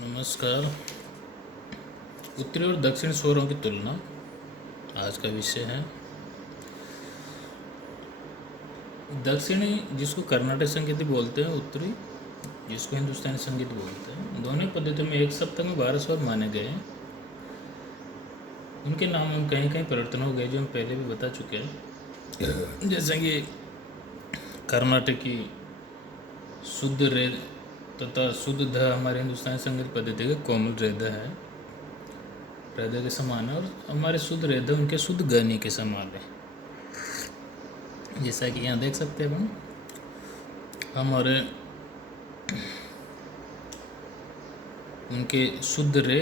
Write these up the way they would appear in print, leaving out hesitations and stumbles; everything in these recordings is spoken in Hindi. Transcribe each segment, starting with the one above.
नमस्कार। उत्तरी और दक्षिण स्वरों की तुलना आज का विषय है। दक्षिणी जिसको कर्नाटक संगीत भी बोलते हैं, उत्तरी जिसको हिंदुस्तानी संगीत बोलते हैं, दोनों पद्धतियों में एक सप्तक में 12 स्वर माने गए हैं। उनके नाम में कहीं कहीं परिवर्तन हो गए जो हम पहले भी बता चुके हैं। जैसे कि कर्नाटकी शुद्ध रे तथा शुद्ध ध हमारे हिंदुस्तानी संगीत पद्धति के कोमल रेद है, रेद के समान है, और हमारे शुद्ध रेद उनके शुद्ध गनी के समान है। जैसा कि यहाँ देख सकते हैं हमारे उनके शुद्ध रे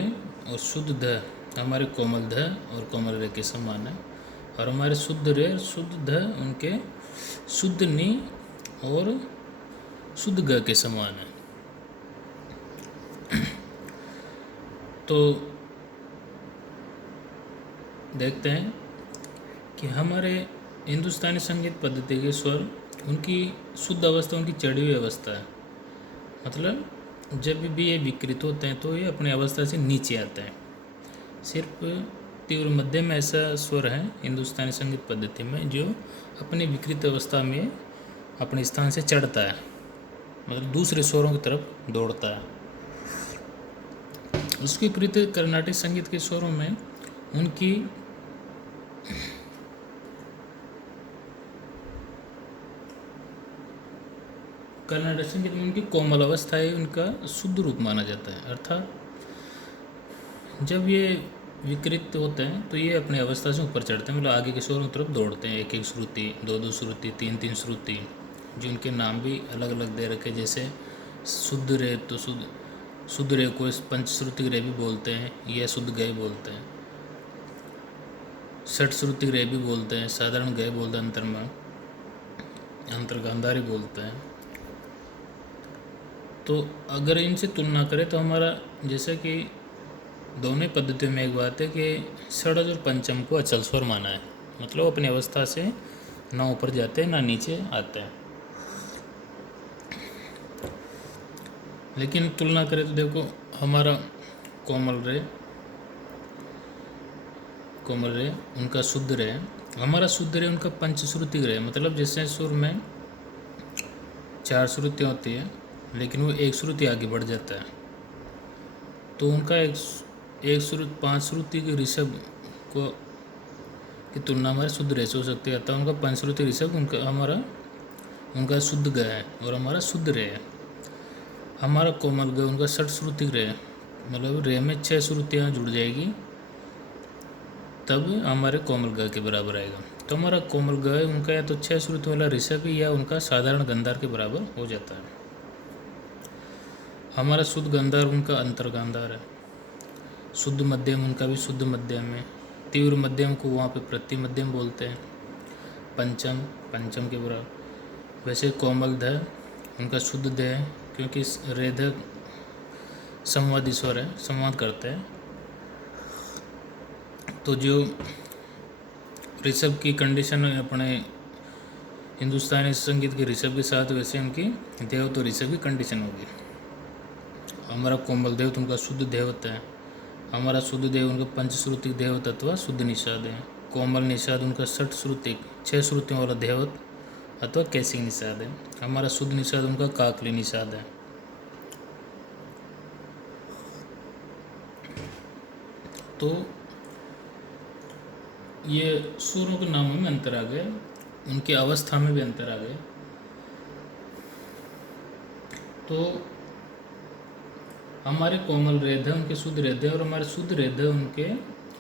और शुद्ध ध हमारे कोमल ध और कोमल रे के समान है, और हमारे शुद्ध रे और शुद्ध ध उनके शुद्ध नी और शुद्ध ग के समान है। तो देखते हैं कि हमारे हिंदुस्तानी संगीत पद्धति के स्वर उनकी शुद्ध अवस्था उनकी चढ़ी हुई अवस्था है। मतलब जब भी ये विकृत होते हैं तो ये अपनी अवस्था से नीचे आते हैं। सिर्फ तीव्र मध्यम ऐसा स्वर है हिंदुस्तानी संगीत पद्धति में जो अपनी विकृत अवस्था में अपने स्थान से चढ़ता है, मतलब दूसरे स्वरों की तरफ दौड़ता है। उसके विपरीत कर्नाटक संगीत के स्वरों में उनकी कर्नाटक संगीत में उनकी कोमल अवस्था है उनका शुद्ध रूप माना जाता है। अर्थात जब ये विकृत होते हैं तो ये अपनी अवस्था से ऊपर चढ़ते हैं, मतलब आगे के स्वरों की तरफ दौड़ते हैं। एक एक श्रुति, दो दो श्रुति, तीन तीन श्रुति, जो उनके नाम भी अलग अलग दे रखे। जैसे शुद्ध रे, तो शुद्ध रे को पंचश्रुति रे भी बोलते हैं, यह शुद्ध गय बोलते हैं। षट श्रुति रे भी बोलते हैं, साधारण गय बोलते हैं, अंतर में अंतर्गांधारी बोलते हैं। तो अगर इनसे तुलना करें तो हमारा जैसे कि दोनों पद्धतियों में एक बात है कि षड्ज और पंचम को अचल स्वर माना है, मतलब अपनी अवस्था से ना ऊपर जाते हैं ना नीचे आते हैं। लेकिन तुलना करें तो देखो हमारा कोमल रे उनका शुद्ध रे, हमारा शुद्ध रे उनका पंचश्रुति रे, मतलब जैसे सुर में 4 श्रुतियाँ होती है लेकिन वो एक श्रुति आगे बढ़ जाता है, तो उनका एक श्रुति 5 श्रुति के ऋषभ को की तुलना हमारे शुद्ध रे से हो सकती है। अतः उनका पंचश्रुति ऋषभ उनका शुद्ध ग है और हमारा शुद्ध रे है। हमारा कोमल ग उनका षट श्रुति रे, मतलब रे में 6 श्रुतियाँ जुड़ जाएगी तब हमारे कोमल ग के बराबर आएगा। तो हमारा कोमल ग है उनका या तो 6 श्रुति वाला ऋषभ या उनका साधारण गंधार के बराबर हो जाता है। हमारा शुद्ध गंधार उनका अंतर्गांधार है। शुद्ध मध्यम उनका भी शुद्ध मध्यम है। तीव्र मध्यम को वहाँ पे प्रति मध्यम बोलते हैं। पंचम के बराबर। वैसे कोमल ध उनका शुद्ध ध है क्योंकि रेध संवादी स्वर है, संवाद करते हैं। तो जो ऋषभ की कंडीशन है अपने हिंदुस्तानी संगीत के ऋषभ के साथ, वैसे उनकी देव तो ऋषभ की कंडीशन होगी। हमारा कोमल देव उनका शुद्ध देवत है। हमारा शुद्ध देव उनका पंचश्रुति देवत अथवा शुद्ध निषाद है। कोमल निषाद उनका षट श्रुति 6 श्रुतियों वाला देवत अथवा कैसिंग निषाद है। हमारा शुद्ध निषाद उनका काकली निषाद है। तो ये सुरों के नामों में अंतर आ गया, उनकी अवस्था में भी अंतर आ गया। तो हमारे कोमल रेध उनके शुद्ध रेध और हमारे शुद्ध रेध उनके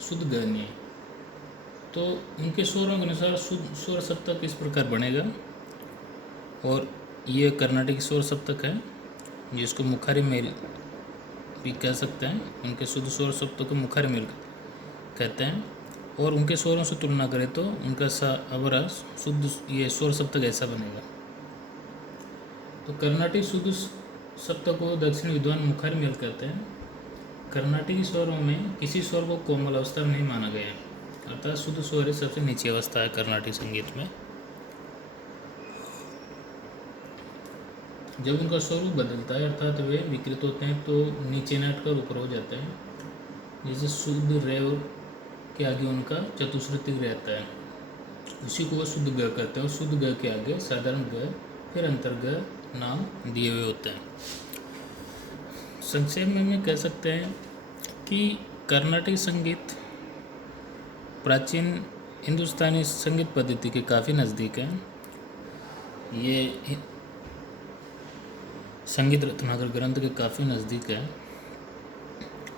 शुद्ध गनी। तो उनके स्वरों के अनुसार स्वर सप्तक इस प्रकार बनेगा, और ये कर्नाटकी स्वर सप्तक है जिसको मुखारी मेल भी कह सकते हैं। उनके शुद्ध स्वर सप्तक को मुखारी मेल कहते हैं, और उनके स्वरों से तुलना करें तो उनका अवरा शुद्ध ये स्वर सप्तक ऐसा बनेगा। तो कर्नाटकी शुद्ध सप्तक को दक्षिण विद्वान मुखारी मेल कहते हैं। कर्नाटकी स्वरों में किसी स्वर को कोमल अवस्था में नहीं माना गया है, अर्थात शुद्ध स्वर सबसे नीची अवस्था है कर्नाटकी संगीत में। जब उनका स्वरूप बदलता है अर्थात वे विकृत होते हैं तो नीचे न हटकर ऊपर हो जाते हैं। जैसे शुद्ध रे के आगे उनका चतुश्रुतिक रहता है, उसी को वो शुद्ध ग कहते हैं, और शुद्ध ग के आगे साधारण ग फिर अंतर ग नाम दिए हुए होते हैं। संक्षेप में मैं कह सकते हैं कि कर्नाटिक संगीत प्राचीन हिंदुस्तानी संगीत पद्धति के काफ़ी नज़दीक है। ये संगीत रत्नाकर ग्रंथ के काफ़ी नज़दीक है।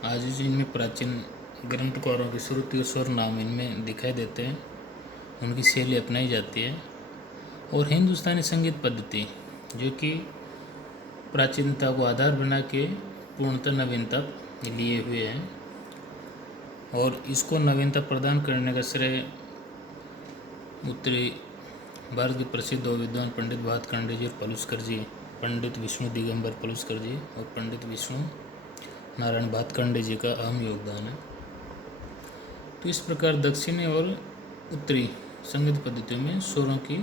आज भी इनमें प्राचीन ग्रंथकारों की श्रुति और स्वर नाम इनमें दिखाई देते हैं, उनकी शैली अपनाई जाती है। और हिंदुस्तानी संगीत पद्धति जो कि प्राचीनता को आधार बना के पूर्णतः नवीनता लिए हुए हैं, और इसको नवीनता प्रदान करने का श्रेय उत्तरी भारत के प्रसिद्ध विद्वान पंडित भातखंडे जी और पलुस्कर जी, पंडित विष्णु दिगंबर पलुस्कर जी और पंडित विष्णु नारायण भातखंडे जी का अहम योगदान है। तो इस प्रकार दक्षिणी और उत्तरी संगीत पद्धतियों में स्वरों की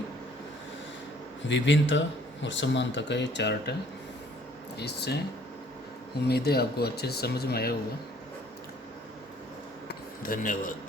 विभिन्नता और समानता का ये चार्ट है। इससे उम्मीद है आपको अच्छे से समझ में आया होगा। धन्यवाद।